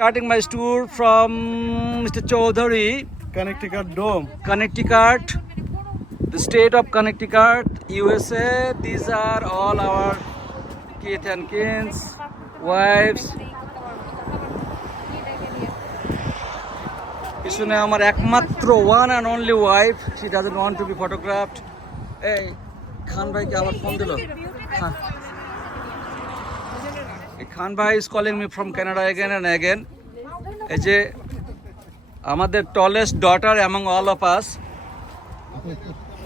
Starting my tour from Mr. Chaudhary, Connecticut Dome. Connecticut, the state of Connecticut, USA. These are all our kith and kins, wives. পিছনে আমার একমাত্র one and only wife. She doesn't want to be photographed. এই খান ভাইকে আবার phone দিল। খান ভাই is calling me from Canada again and again. এই যে আমাদের tallest daughter among all of us.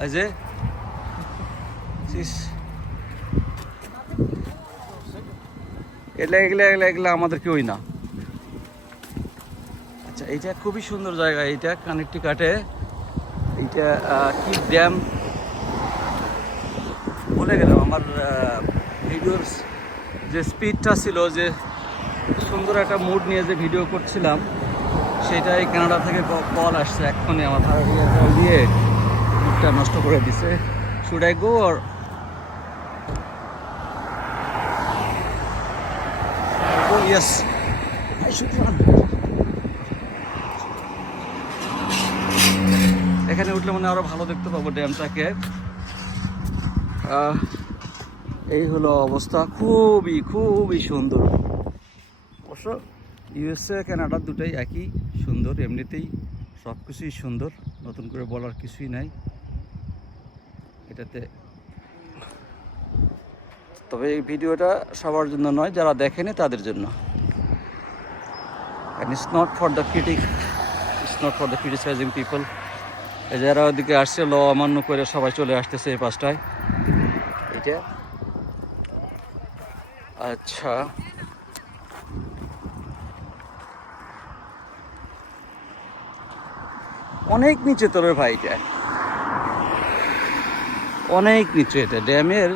এই যে এগুলা আমাদের কেউই না। আচ্ছা, এইটা খুবই সুন্দর জায়গা। এইটা কানেকটিকাটে, এইটা কি ড্যাম বলে গেলাম। আমার ভিডিওর যে স্পিডটা ছিল, যে সুন্দর একটা মুড নিয়ে যে ভিডিও করছিলাম, সেটাই কানাডা থেকে কল আসছে এক্ষুনি। আমার ভাড়া কল দিয়ে মুডটা নষ্ট করে দিছে। Should I go or yes I should run. এখানে উঠলে মানে আরো ভালো দেখতে পাবো ড্যামটাকে। এই হলো অবস্থা, খুবই খুবই সুন্দর। অবশ্য ইউএসএ কানাডা দুটাই একই সুন্দর, এমনিতেই সব কিছুই সুন্দর, নতুন করে বলার কিছুই নাই এটাতে। তবে এই ভিডিওটা সবার জন্য নয়, যারা দেখেনি তাদের জন্য। And it's not for the criticising people. যারা ওদিকে আসছে ল অমান্য করে সবাই চলে আসতেছে এই পাশটায়। এটা আচ্ছা, অনেক নিচে তোর ভাই, এটা অনেক নিচে। এটা ড্যামের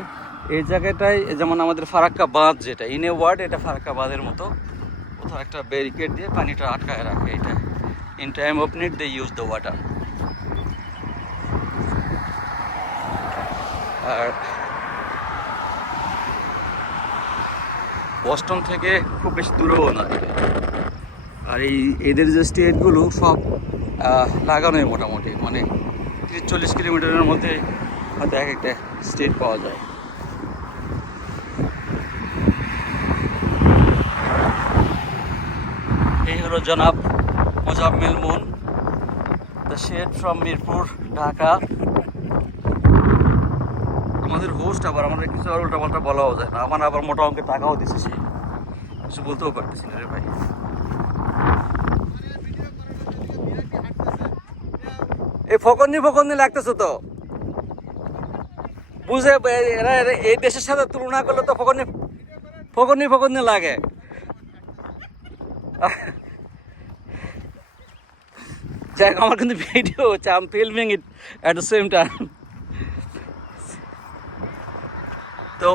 এই জায়গাটায়, যেমন আমাদের ফারাক্কা বাঁধ যেটা ইনে ওয়ার্ড, এটা ফারাক্কা বাঁধের মতো কোথাও একটা ব্যারিকেড দিয়ে পানিটা আটকায় রাখে। এটা in time of need they use the water. আর বস্টন থেকে খুব বেশি দূরেও না। আর এদের যে স্টেটগুলো সব লাগানোই মোটামুটি, মানে 30-40 কিলোমিটারের মধ্যে হয়তো এক একটা স্টেট পাওয়া যায়। এই হলো জনাব Mozammel Mun, the shade from Mirpur, Dhaka. আমাদের হোস্ট আবার আমাদের কিছু আর উল্টাপাল্টা বলাও যায় না। আমার আবার মোটা অঙ্কের টাকাও দিচ্ছে, সে কিছু বলতেও পারতেছি না রে ভাই। এই ফকন্নি লাগতেছে তো, বুঝে এরা এই দেশের সাথে তুলনা করলে তো ফকন্নি লাগে। যাই হোক, আমার কিন্তু ভিডিও হচ্ছে, I am filming it at the same time. তো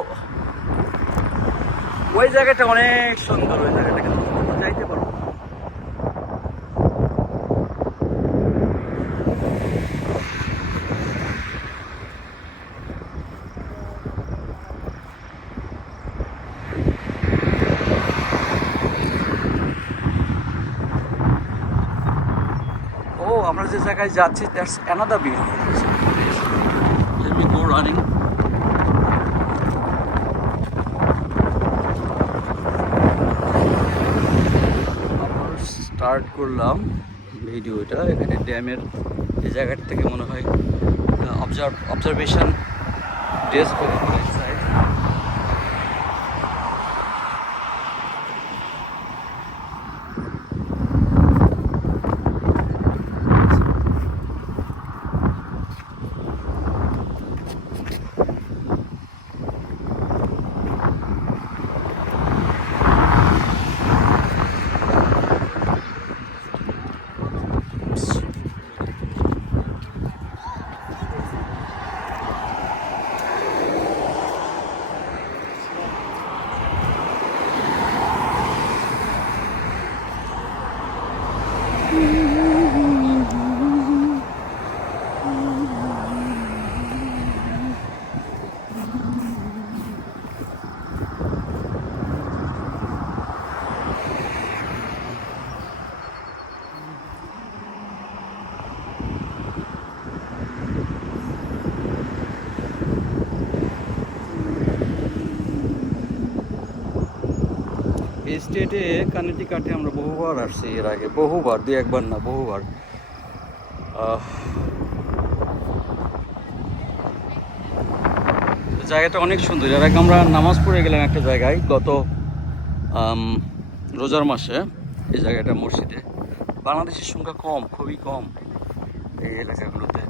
ওই জায়গাটা অনেক সুন্দর, ওই জায়গাটা কিন্তু যাইতে পারবো। আমরা যে জায়গায় যাচ্ছি, that's another beautiful place. Let me go running. Start করলাম ভিডিওটা। এখানে ড্যামের এই জায়গাটা থেকে মনে হয় অবজারভেশন ডেস্ক করে সাইড। এই স্টেটে কানেক্টিকাটে আমরা বহুবার আসছি এর আগে, বহুবার, দুই একবার না বহুবার। জায়গাটা অনেক সুন্দর। এর আগে আমরা নামাজ পড়ে গেলাম একটা জায়গায় গত রোজার মাসে। এই জায়গাটা মসজিদে বাংলাদেশের সংখ্যা কম, খুবই কম এই এলাকাগুলোতে।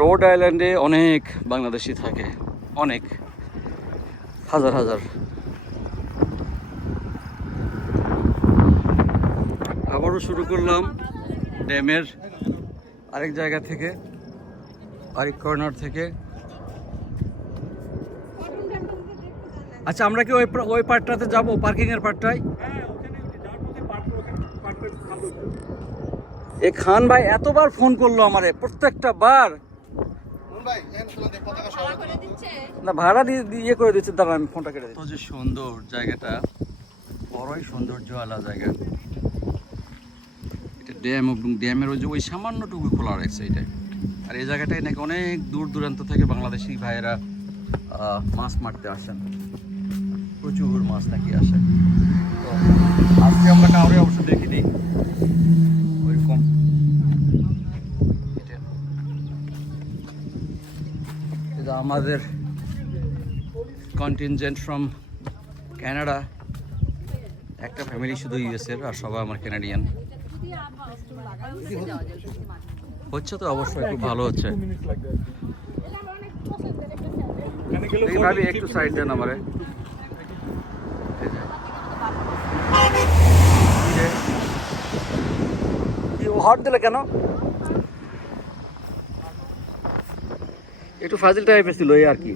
রোড আইল্যান্ডে অনেক বাংলাদেশি থাকে, অনেক, হাজার হাজার। আবারও শুরু করলাম ড্যামের আরেক জায়গা থেকে, আরেক কর্নার থেকে। আচ্ছা, আমরা কি ওই পার্টটাতে যাবো, পার্কিং এর পার্টটায়? এ খান ভাই এতবার ফোন করলো আমারে, প্রত্যেকটা বার। না, ভাড়া দিয়ে করে দিচ্ছে, দাঁড়া আমি ফোনটা কেটে দিচ্ছি। যে সুন্দর জায়গাটা, বড়ই সৌন্দর্য আলা জায়গা এটা। ড্যাম এবং ড্যামের ওই সামান্যটুকু খোলা রয়েছে এটাই। আর এই জায়গাটায় নাকি অনেক দূর দূরান্ত থেকে বাংলাদেশি ভাইয়েরা মাছ মারতে আসেন, প্রচুর মাছ নাকি আসে। তো আজকে আমরা কাউরে অবশ্য দেখিনি ওইরকম। এটা আমাদের কন্টিনজেন্ট ফ্রম কানাডা, একটা ফ্যামিলি শুধু ইউএসএর, আর সবাই আমার কানাডিয়ান। হচ্ছে তো অবশ্যই খুব ভালো হচ্ছে। ভাবি একটু সাইড দেন আমারে। হট দিলে কেন? একটু ফাজিল টাইপের ছিল এই আর কি।